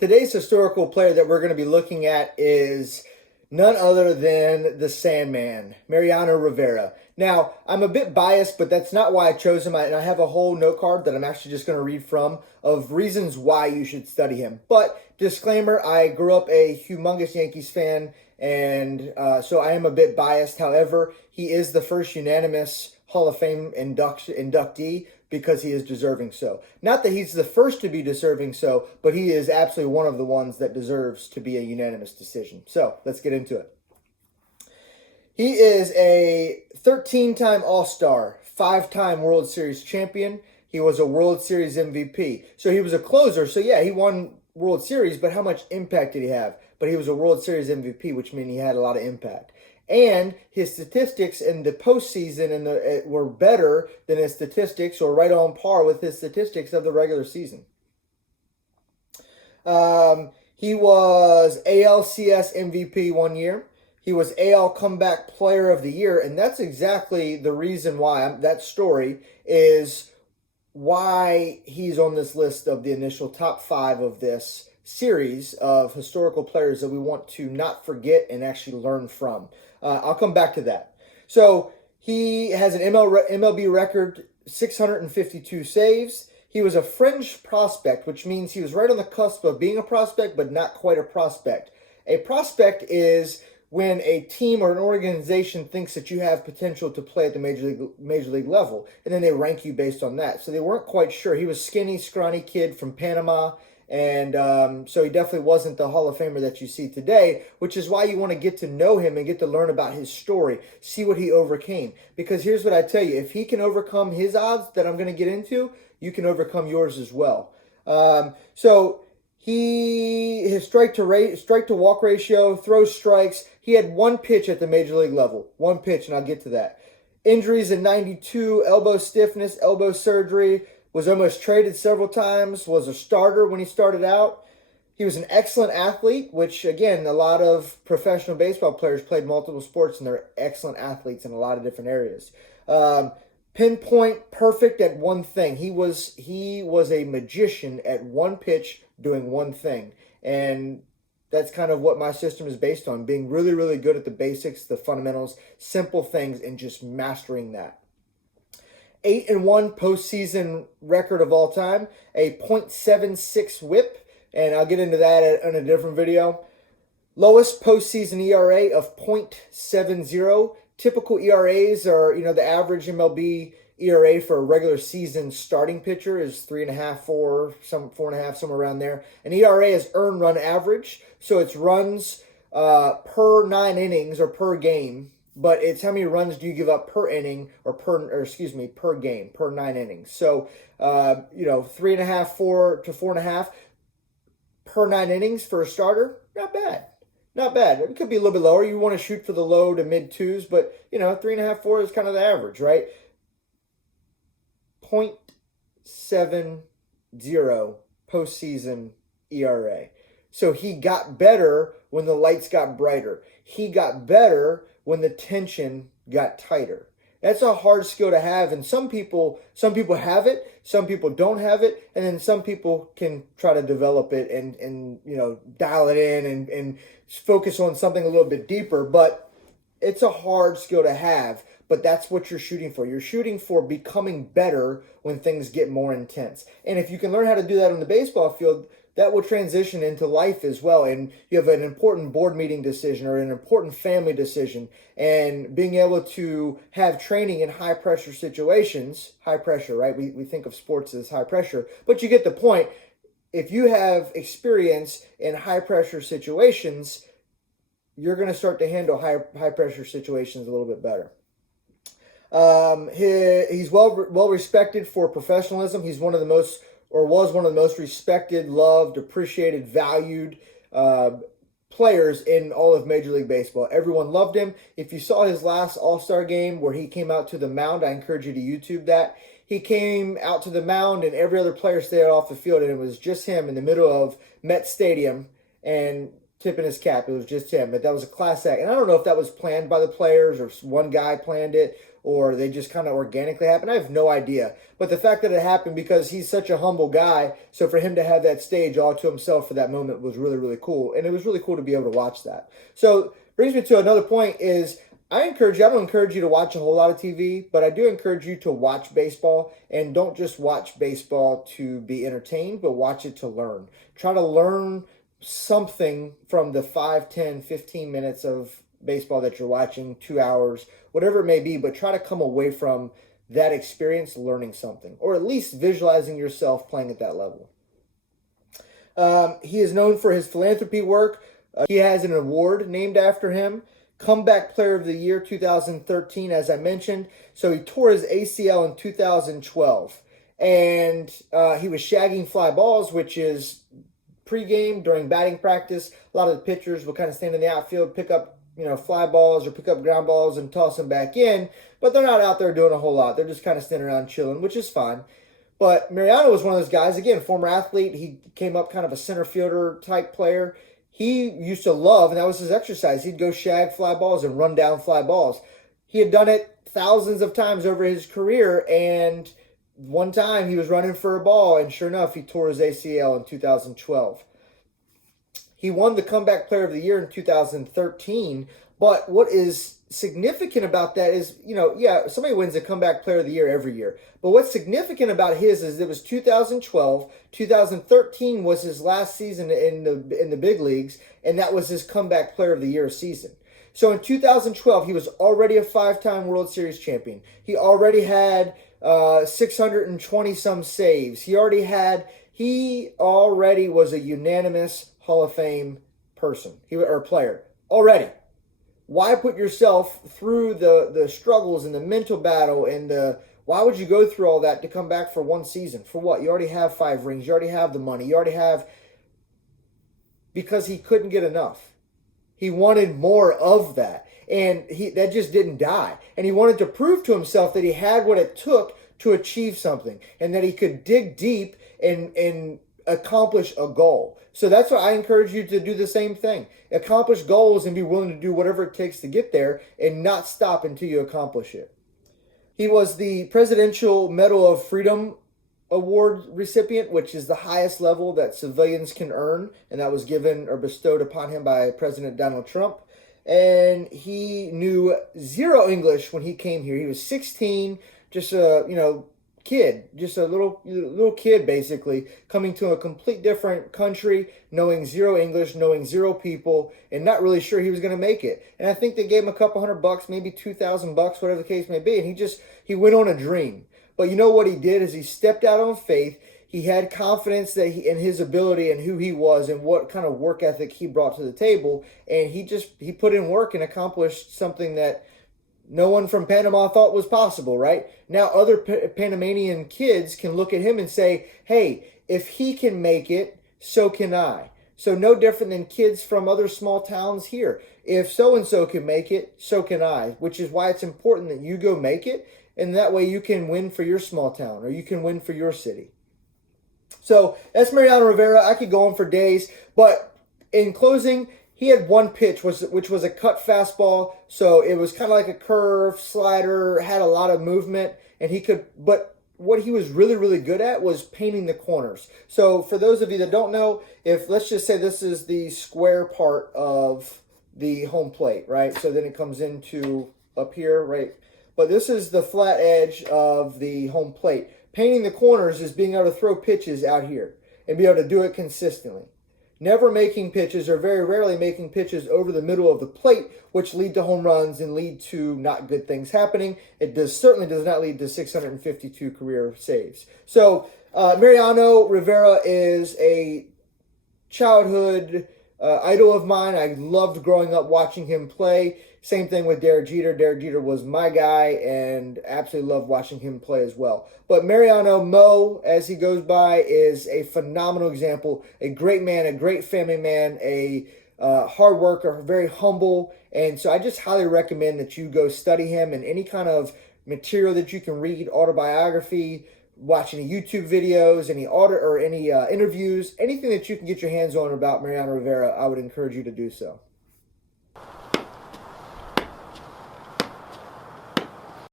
Today's historical player that we're going to be looking at is none other than the Sandman, Mariano Rivera. Now, I'm a bit biased, but that's not why I chose him. And I have a whole note card that I'm actually just going to read from of reasons why you should study him. But disclaimer, I grew up a humongous Yankees fan, and so I am a bit biased. However, he is the first unanimous Hall of Fame inductee because he is deserving so. Not that he's the first to be deserving so, but he is absolutely one of the ones that deserves to be a unanimous decision. So let's get into it. He is a 13-time All-Star, 5-time World Series champion. He was a World Series MVP. So he was a closer. So yeah, he won World Series, but how much impact did he have? But he was a World Series MVP, which means he had a lot of impact. And his statistics in the postseason were better than his statistics, or right on par with his statistics of the regular season. He was ALCS MVP one year. He was AL Comeback Player of the Year, and that's exactly the reason why that story is why he's on this list of the initial top 5 of this series of historical players that we want to not forget and actually learn from. I'll come back to that. So he has an MLB record, 652 saves. He was a fringe prospect, which means he was right on the cusp of being a prospect, but not quite a prospect. A prospect is when a team or an organization thinks that you have potential to play at the major league level, and then they rank you based on that. So they weren't quite sure. He was skinny, scrawny kid from Panama, and so he definitely wasn't the Hall of Famer that you see today, which is why you want to get to know him and get to learn about his story, see what he overcame. Because here's what I tell you, if he can overcome his odds that I'm going to get into, you can overcome yours as well. So his strike to walk ratio, throws strikes, he had one pitch at the major league level. One pitch, and I'll get to that. Injuries in 92, elbow stiffness, elbow surgery, was almost traded several times, was a starter when he started out. He was an excellent athlete, which, again, a lot of professional baseball players played multiple sports, and they're excellent athletes in a lot of different areas. Pinpoint perfect at one thing. He was a magician at one pitch doing one thing. And that's kind of what my system is based on, being really, really good at the basics, the fundamentals, simple things, and just mastering that. 8-1 postseason record of all time, a .76 whip, and I'll get into that in a different video. Lowest postseason ERA of .70. Typical ERAs are, the average MLB ERA for a regular season starting pitcher is 3.5, 4, 4.5, somewhere around there. An ERA is earned run average, so it's runs per 9 innings or per game. But it's how many runs do you give up per inning or per game, per 9 innings. So, 3.5, 4 to 4.5 per 9 innings for a starter, not bad. Not bad. It could be a little bit lower. You want to shoot for the low to mid 2s, but, 3.5, 4 is kind of the average, right? .70 postseason ERA. So he got better when the lights got brighter. He got better when the tension got tighter. That's a hard skill to have, and some people have it, some people don't have it, and then some people can try to develop it and dial it in and focus on something a little bit deeper, but it's a hard skill to have, but that's what you're shooting for. You're shooting for becoming better when things get more intense. And if you can learn how to do that on the baseball field, that will transition into life as well. And you have an important board meeting decision or an important family decision, and being able to have training in high pressure situations, high pressure, right? We think of sports as high pressure, but you get the point. If you have experience in high pressure situations, you're going to start to handle high pressure situations a little bit better. He's well respected for professionalism. He's was one of the most respected, loved, appreciated, valued players in all of Major League Baseball. Everyone loved him. If you saw his last All-Star game where he came out to the mound, I encourage you to YouTube that. He came out to the mound and every other player stayed off the field, and it was just him in the middle of Met Stadium and tipping his cap. It was just him, but that was a class act. And I don't know if that was planned by the players or one guy planned it or they just kind of organically happen. I have no idea. But the fact that it happened because he's such a humble guy, so for him to have that stage all to himself for that moment was really, really cool. And it was really cool to be able to watch that. So brings me to another point is I don't encourage you to watch a whole lot of TV, but I do encourage you to watch baseball, and don't just watch baseball to be entertained, but watch it to learn. Try to learn something from the 5, 10, 15 minutes of baseball that you're watching, 2 hours, whatever it may be, but try to come away from that experience learning something, or at least visualizing yourself playing at that level. He is known for his philanthropy work. He has an award named after him. Comeback Player of the Year 2013, as I mentioned. So he tore his ACL in 2012. And he was shagging fly balls, which is pregame, during batting practice. A lot of the pitchers will kind of stand in the outfield, pick up fly balls or pick up ground balls and toss them back in. But they're not out there doing a whole lot. They're just kind of standing around chilling, which is fine. But Mariano was one of those guys, again, former athlete. He came up kind of a center fielder type player. He used to love, and that was his exercise, he'd go shag fly balls and run down fly balls. He had done it thousands of times over his career, and one time he was running for a ball, and sure enough, he tore his ACL in 2012. He won the Comeback Player of the Year in 2013, but what is significant about that is, somebody wins the Comeback Player of the Year every year. But what's significant about his is it was 2012. 2013 was his last season in the big leagues, and that was his Comeback Player of the Year season. So in 2012, he was already a 5-time World Series champion. He already had 620-some saves. He already was a unanimous Hall of Fame player already. Why put yourself through the struggles and the mental battle and why would you go through all that to come back for one season? For what? You already have 5 rings. You already have the money. Because he couldn't get enough. He wanted more of that. And that just didn't die. And he wanted to prove to himself that he had what it took to achieve something, and that he could dig deep and accomplish a goal. So that's why I encourage you to do the same thing. Accomplish goals and be willing to do whatever it takes to get there, and not stop until you accomplish it. He was the Presidential Medal of Freedom Award recipient, which is the highest level that civilians can earn, and that was given or bestowed upon him by President Donald Trump. And he knew zero English when he came here. He was 16, just a kid, just a little kid basically, coming to a complete different country, knowing zero English, knowing zero people, and not really sure he was going to make it. And I think they gave him a couple $100, maybe $2,000, whatever the case may be, and he went on a dream. But you know what he did is he stepped out on faith. He had confidence in his ability and who he was and what kind of work ethic he brought to the table, and he put in work and accomplished something that no one from Panama thought was possible, right? Now other Panamanian kids can look at him and say, hey, if he can make it, so can I. So no different than kids from other small towns here. If so-and-so can make it, so can I, which is why it's important that you go make it, and that way you can win for your small town or you can win for your city. So that's Mariano Rivera. I could go on for days, but in closing, he had one pitch, which was a cut fastball, so it was kind of like a curve, slider, had a lot of movement, but what he was really, really good at was painting the corners. So for those of you that don't know, let's just say this is the square part of the home plate, right? So then it comes into up here, right? But this is the flat edge of the home plate. Painting the corners is being able to throw pitches out here and be able to do it consistently. Never making pitches, or very rarely making pitches over the middle of the plate, which lead to home runs and lead to not good things happening. It certainly does not lead to 652 career saves. So Mariano Rivera is a childhood idol of mine. I loved growing up watching him play. Same thing with Derek Jeter. Derek Jeter was my guy, and absolutely loved watching him play as well. But Mariano, Mo, as he goes by, is a phenomenal example. A great man, a great family man, a hard worker, very humble. And so I just highly recommend that you go study him, and any kind of material that you can read, autobiography, watch any YouTube videos, any interviews, anything that you can get your hands on about Mariano Rivera, I would encourage you to do so.